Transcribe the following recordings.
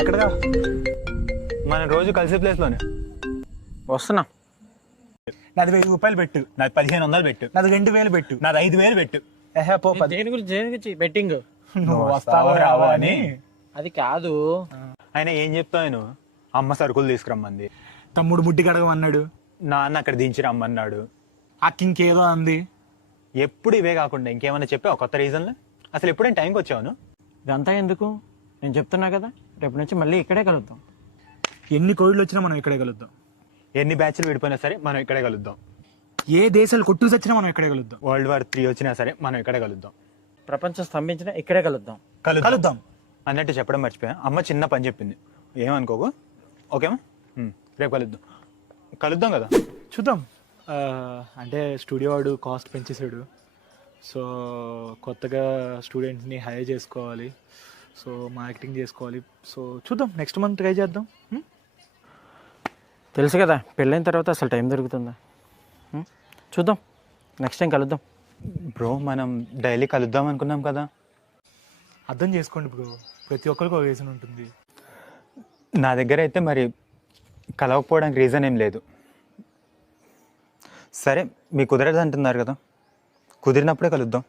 ఎక్కడగా? మనం రోజు కలిసే ప్లేస్లోనే. వస్తున్నా. నాది 1000 రూపాయలు పెట్టు. నాది 1500 పెట్టు. నాది 2000 పెట్టు. నాది 5000 పెట్టు. ఏహే పో 10. దేని గురించి బెట్టింగ్? నువ్వు వస్తావో రావో అని. అది కాదు. ఆయన ఏం చెప్తావు నువ్వు? అమ్మ సరుకులు తీసుకురమ్మంది, తమ్ముడు ముడ్డి కడగమన్నాడు, నాన్న అక్కడ దించి రమ్మన్నాడు, అక్క ఇంకేదో అంది. ఎప్పుడు ఇవే కాకుండా ఇంకేమైనా చెప్పావు కొత్త రీజన్లు? అసలు ఎప్పుడైనా టైంకి వచ్చావును? ఇదంతా ఎందుకు? నేను చెప్తున్నా కదా, రేపు నుంచి మళ్ళీ ఇక్కడే కలుద్దాం. ఎన్ని కోవిడ్లు వచ్చినా మనం ఇక్కడే కలుద్దాం. ఎన్ని బ్యాచ్లు విడిపోయినా సరే మనం ఇక్కడే కలుద్దాం. ఏ దేశాలు కొట్టుకు చచ్చినా మనం ఇక్కడే కలుద్దాం. World War III వచ్చినా సరే మనం ఇక్కడే కలుద్దాం. ప్రపంచం స్తంభించినా ఇక్కడే కలుద్దాం. కలుద్దాం అన్నట్టు చెప్పడం మర్చిపోయా. అమ్మ చిన్న పని చెప్పింది, ఏమనుకోకు. ఓకేమా? రేపు కలుద్దాం. కలుద్దాం కదా. చూద్దాం. అంటే స్టూడియో వాడు కాస్ట్ పెంచేసాడు. సో కొత్తగా స్టూడెంట్ని హైర్ చేసుకోవాలి, సో మార్కెటింగ్ చేసుకోవాలి. సో చూద్దాం, నెక్స్ట్ మంత్ ట్రై చేద్దాం. తెలుసు కదా, పెళ్ళైన తర్వాత అసలు టైం దొరుకుతుందా? చూద్దాం, నెక్స్ట్ టైం కలుద్దాం. బ్రో మనం డైలీ కలుద్దాం అనుకున్నాం కదా. అర్థం చేసుకోండి బ్రో, ప్రతి ఒక్కరికి ఒక రీజన్ ఉంటుంది. నా దగ్గర అయితే మరి కలవకపోవడానికి రీజన్ ఏం లేదు. సరే మీకు కుదరదు అంటున్నారు కదా, కుదిరినప్పుడే కలుద్దాం.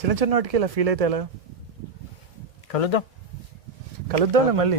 చిన్న చిన్న వాటికి ఇలా ఫీల్ అయితే ఎలా? కలుద్దాం. కలుద్దాంలే మళ్ళీ.